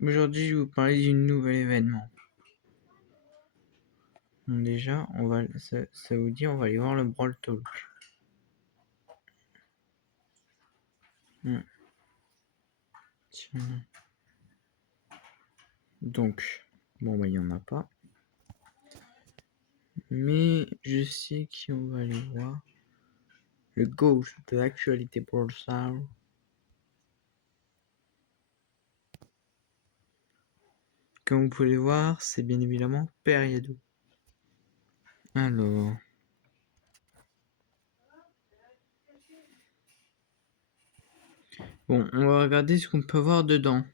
Aujourd'hui, je vais vous parler d'un nouvel événement. Donc déjà, ça vous dit, on va aller voir le Brawl Talk. Tiens. Donc, bon bah il n'y en a pas. Mais je sais qui on va aller voir. Le ghost de l'actualité Brawl Stars. Comme vous pouvez voir, c'est bien évidemment Periado. Alors... Bon, on va regarder ce qu'on peut voir dedans.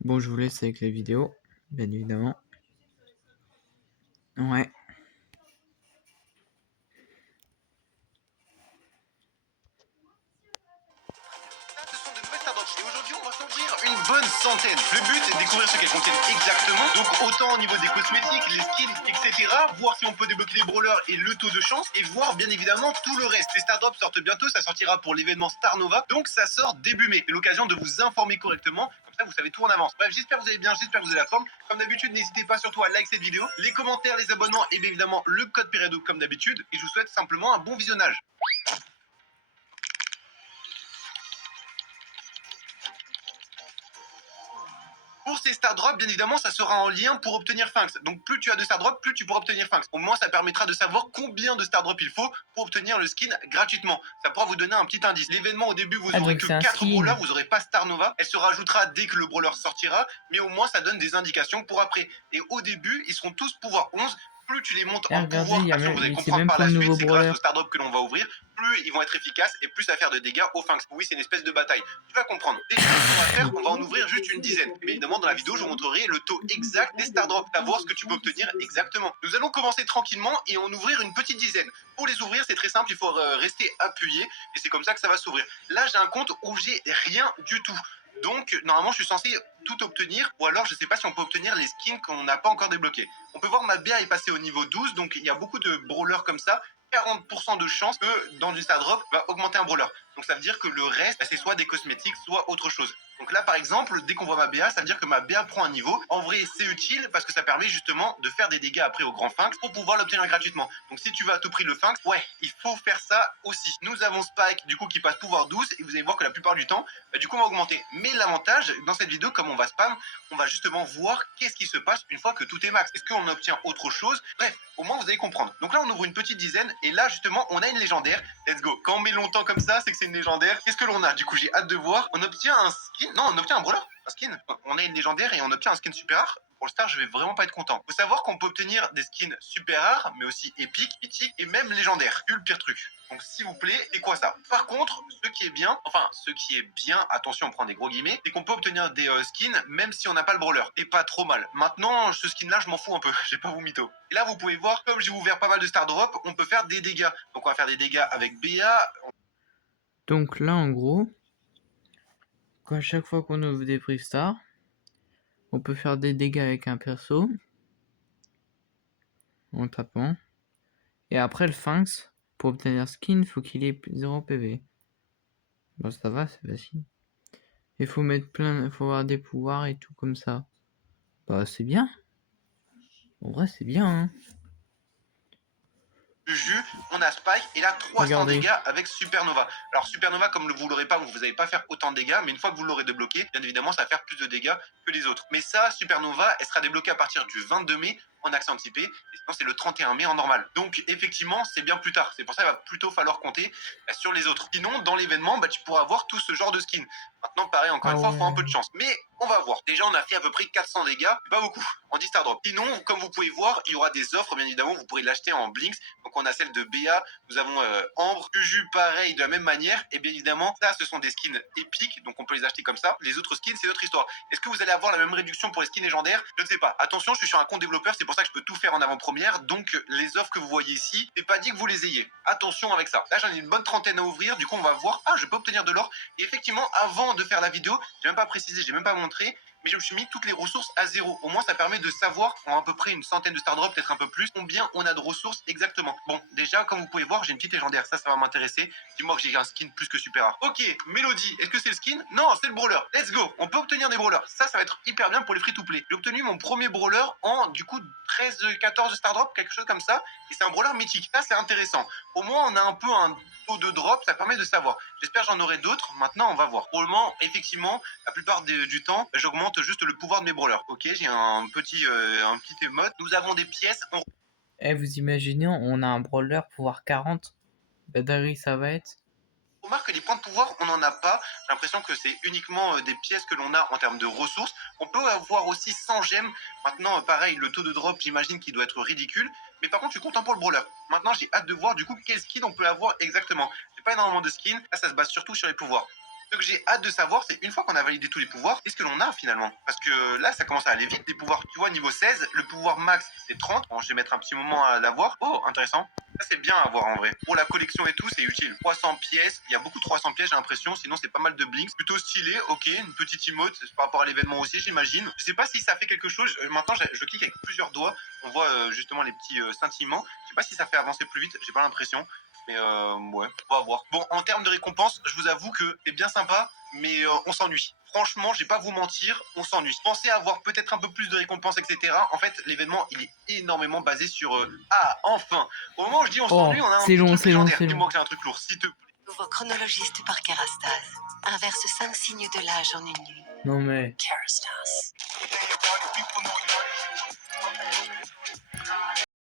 Bon, je vous laisse avec les vidéos, bien évidemment. Ouais. Ce sont de nouvelles stardrops et aujourd'hui on va s'ouvrir une bonne centaine. Le but est de découvrir ce qu'elles contiennent exactement, donc autant au niveau des cosmétiques, les skins, etc. Voir si on peut débloquer les brawlers et le taux de chance, et voir bien évidemment tout le reste. Les stardrops sortent bientôt, ça sortira pour l'événement Star Nova, donc ça sort début mai. C'est l'occasion de vous informer correctement, comme ça vous savez tout en avance. Bref, j'espère que vous allez bien, j'espère que vous avez la forme. Comme d'habitude, n'hésitez pas surtout à liker cette vidéo, les commentaires, les abonnements et bien évidemment le code Periado comme d'habitude, et je vous souhaite simplement un bon visionnage. Pour ces Star Drops, bien évidemment, ça sera en lien pour obtenir Finks. Donc plus tu as de Star Drops, plus tu pourras obtenir Finks. Au moins, ça permettra de savoir combien de Star Drops il faut pour obtenir le skin gratuitement. Ça pourra vous donner un petit indice. L'événement, au début, vous n'aurez que 4 brawlers, vous n'aurez pas Star Nova. Elle se rajoutera dès que le brawler sortira, mais au moins, ça donne des indications pour après. Et au début, ils seront tous pouvoir 11. Plus tu les montes en pouvoir, vous allez comprendre par la suite, c'est grâce au Star Drop que l'on va ouvrir, plus ils vont être efficaces et plus ça va faire de dégâts aux Finks. Oui, c'est une espèce de bataille. Tu vas comprendre. Déjà, ce qu'on va faire, on va en ouvrir juste une dizaine. Et bien évidemment, dans la vidéo, je vous montrerai le taux exact des Star Drops, savoir ce que tu peux obtenir exactement. Nous allons commencer tranquillement et en ouvrir une petite dizaine. Pour les ouvrir, c'est très simple, il faut rester appuyé et c'est comme ça que ça va s'ouvrir. Là, j'ai un compte où j'ai rien du tout. Donc, normalement, je suis censé tout obtenir, ou alors je sais pas si on peut obtenir les skins qu'on n'a pas encore débloqués. On peut voir ma BA est passée au niveau 12, donc il y a beaucoup de brawlers comme ça. 40% de chance que dans du Star Drop va augmenter un brawler. Donc ça veut dire que le reste, c'est soit des cosmétiques, soit autre chose. Donc là, par exemple, dès qu'on voit ma BA, ça veut dire que ma BA prend un niveau. En vrai, c'est utile parce que ça permet justement de faire des dégâts après au grand Finks pour pouvoir l'obtenir gratuitement. Donc si tu veux à tout prix le Finks, ouais, il faut faire ça aussi. Nous avons Spike, du coup, qui passe pouvoir 12 et vous allez voir que la plupart du temps, du coup, on va augmenter. Mais l'avantage, dans cette vidéo, comme on va spam, on va justement voir qu'est-ce qui se passe une fois que tout est max. Est-ce qu'on obtient autre chose? Bref, au moins vous allez comprendre. Donc là, on ouvre une petite dizaine et là, justement, on a une légendaire. Let's go. Quand on met longtemps comme ça, c'est que c'est une légendaire. Qu'est-ce que l'on a? Du coup, j'ai hâte de voir. On obtient un skin. Non, on obtient un brawler. Un skin. On a une légendaire et on obtient un skin super rare. Pour le star, je vais vraiment pas être content. Faut savoir qu'on peut obtenir des skins super rares, mais aussi épiques, mythiques et même légendaires. Vu le pire truc. Donc s'il vous plaît, c'est quoi ça? Par contre, ce qui est bien, attention, on prend des gros guillemets, c'est qu'on peut obtenir des skins même si on n'a pas le brawler. Et pas trop mal. Maintenant, ce skin là, je m'en fous un peu. J'ai pas vous mytho. Et là, vous pouvez voir, comme j'ai ouvert pas mal de Star Drop, on peut faire des dégâts. Donc on va faire des dégâts avec BA. Donc là, en gros, à chaque fois qu'on ouvre des prix Star, on peut faire des dégâts avec un perso en tapant. Et après le Finks, pour obtenir skin, faut qu'il ait 0 PV. Bon, ça va, c'est facile. Il faut mettre faut avoir des pouvoirs et tout comme ça. Bah, c'est bien. En vrai, c'est bien, hein. Juju, on a Spike et là 300 dégâts avec Supernova. Alors Supernova, comme vous l'aurez pas, vous n'allez pas faire autant de dégâts, mais une fois que vous l'aurez débloqué, bien évidemment, ça va faire plus de dégâts que les autres. Mais ça, Supernova, elle sera débloquée à partir du 22 mai en accès anticipé, et sinon c'est le 31 mai en normal. Donc effectivement, c'est bien plus tard. C'est pour ça qu'il va plutôt falloir compter sur les autres. Sinon, dans l'événement, tu pourras avoir tout ce genre de skin. Maintenant, pareil, encore une fois, il faut un peu de chance. Mais on va voir. Déjà, on a fait à peu près 400 dégâts, pas beaucoup, en 10 Star Drop. Sinon, comme vous pouvez voir, il y aura des offres, bien évidemment, vous pourrez l'acheter en Blinks. Donc on a celle de BA, nous avons Ambre, Juju, pareil, de la même manière. Et bien évidemment, ça, ce sont des skins épiques, donc on peut les acheter comme ça. Les autres skins, c'est notre histoire. Est-ce que vous allez avoir la même réduction pour les skins légendaires? Je ne sais pas. Attention, je suis sur un compte développeur, c'est pour ça que je peux tout faire en avant-première. Donc les offres que vous voyez ici, c'est pas dit que vous les ayez. Attention avec ça. Là, j'en ai une bonne trentaine à ouvrir. Du coup, on va voir. Ah, je peux obtenir de l'or. Et effectivement, avant de faire la vidéo, j'ai même pas précisé, j'ai même pas montré, mais je me suis mis toutes les ressources à 0. Au moins, ça permet de savoir, en à peu près une centaine de star drops, peut-être un peu plus, combien on a de ressources exactement. Bon, déjà, comme vous pouvez voir, j'ai une petite légendaire, ça va m'intéresser. Dis-moi que j'ai un skin plus que super rare. Ok, Mélodie, est-ce que c'est le skin? Non, c'est le brawler. Let's go. On peut obtenir des brawlers. Ça va être hyper bien pour les free-to-play. J'ai obtenu mon premier brawler en, du coup, 13-14 star drops, quelque chose comme ça. Et c'est un brawler mythique. Ça, c'est intéressant. Au moins, on a un peu un taux de drop, ça permet de savoir. J'espère j'en aurai d'autres. Maintenant, on va voir. Pour le moment, effectivement, la plupart du temps, j'augmente juste le pouvoir de mes brawlers. Ok, j'ai un petit émote. Nous avons des pièces. Vous imaginez, on a un brawler pouvoir 40. Badari, ça va être. On remarque que les points de pouvoir, on n'en a pas. J'ai l'impression que c'est uniquement des pièces que l'on a en termes de ressources. On peut avoir aussi 100 gemmes. Maintenant, pareil, le taux de drop, j'imagine qu'il doit être ridicule. Mais par contre, je suis content pour le brawler. Maintenant, j'ai hâte de voir du coup quel skin on peut avoir exactement. J'ai pas énormément de skins. Là, ça se base surtout sur les pouvoirs. Ce que j'ai hâte de savoir, c'est une fois qu'on a validé tous les pouvoirs, qu'est-ce que l'on a finalement? Parce que là, ça commence à aller vite. Les pouvoirs, tu vois, niveau 16, le pouvoir max, c'est 30. Bon, je vais mettre un petit moment à l'avoir. Oh, intéressant. Ça, c'est bien à avoir en vrai. Pour la collection et tout, c'est utile. 300 pièces. Il y a beaucoup de 300 pièces, j'ai l'impression. Sinon, c'est pas mal de blinks. Plutôt stylé. Ok, une petite emote par rapport à l'événement aussi, j'imagine. Je sais pas si ça fait quelque chose. Maintenant, je clique avec plusieurs doigts. On voit justement les petits scintillements. Je sais pas si ça fait avancer plus vite. J'ai pas l'impression. Mais ouais, on va voir. Bon, en termes de récompense, je vous avoue que c'est bien sympa, mais on s'ennuie. Franchement, je vais pas vous mentir, on s'ennuie. Pensez avoir peut-être un peu plus de récompenses, etc. En fait, l'événement, il est énormément basé sur... Ah, enfin. Au moment où je dis on s'ennuie, on a un C'est petit long, truc c'est long, légendaire. c'est long. Dis-moi que j'ai un truc lourd, s'il te plaît. Nouveau chronologiste par Kerastase. Inverse 5 signes de l'âge en une nuit. Non mais. Kerastase.